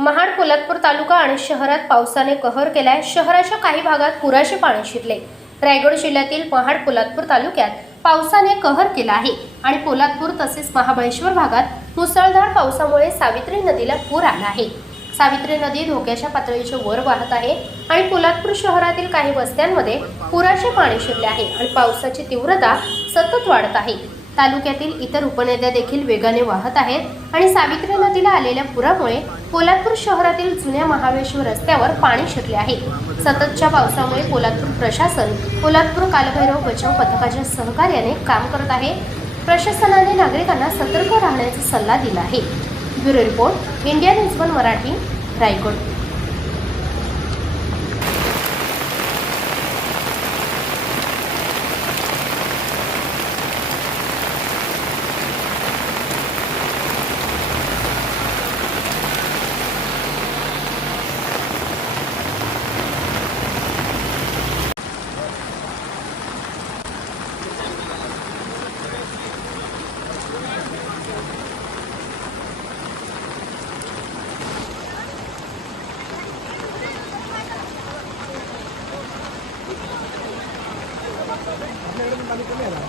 महाड पोलादपूर तालुका आणि शहरात पावसाने कहर केलाय। शहराच्या काही भागात पुराचे पाणी शिरले। रायगड जिल्ह्यातील महाड पोलादपूर तालुक्यात पावसाने कहर केला आहे आणि पोलादपूर तसेच महाबळेश्वर भागात मुसळधार पावसामुळे सावित्री नदीला पूर आला आहे। सावित्री नदी धोक्याच्या पातळीच्या वर वाहत आहे आणि पोलादपूर शहरातील काही वस्त्यांमध्ये पुराचे पाणी शिरले आहे आणि पावसाची तीव्रता सतत वाढत आहे। तालुक्यातील इतर उपनद्या देखील वेगाने वाहत आहेत आणि सावित्री नदीला आलेल्या पुरामुळे पोलादपूर शहरातील जुन्या महाबळेश्वर रस्त्यावर पाणी शिरले आहे। सततच्या पावसामुळे पोलादपूर प्रशासन पोलादपूर कालभैरव बचाव पथकाच्या सहकार्याने काम करत आहे। प्रशासनाने नागरिकांना सतर्क राहण्याचा सल्ला दिला आहे। Bureau report, India news 1 Marathi, Raigad. आपल्याकडे पण पाणी कमी आहे ना.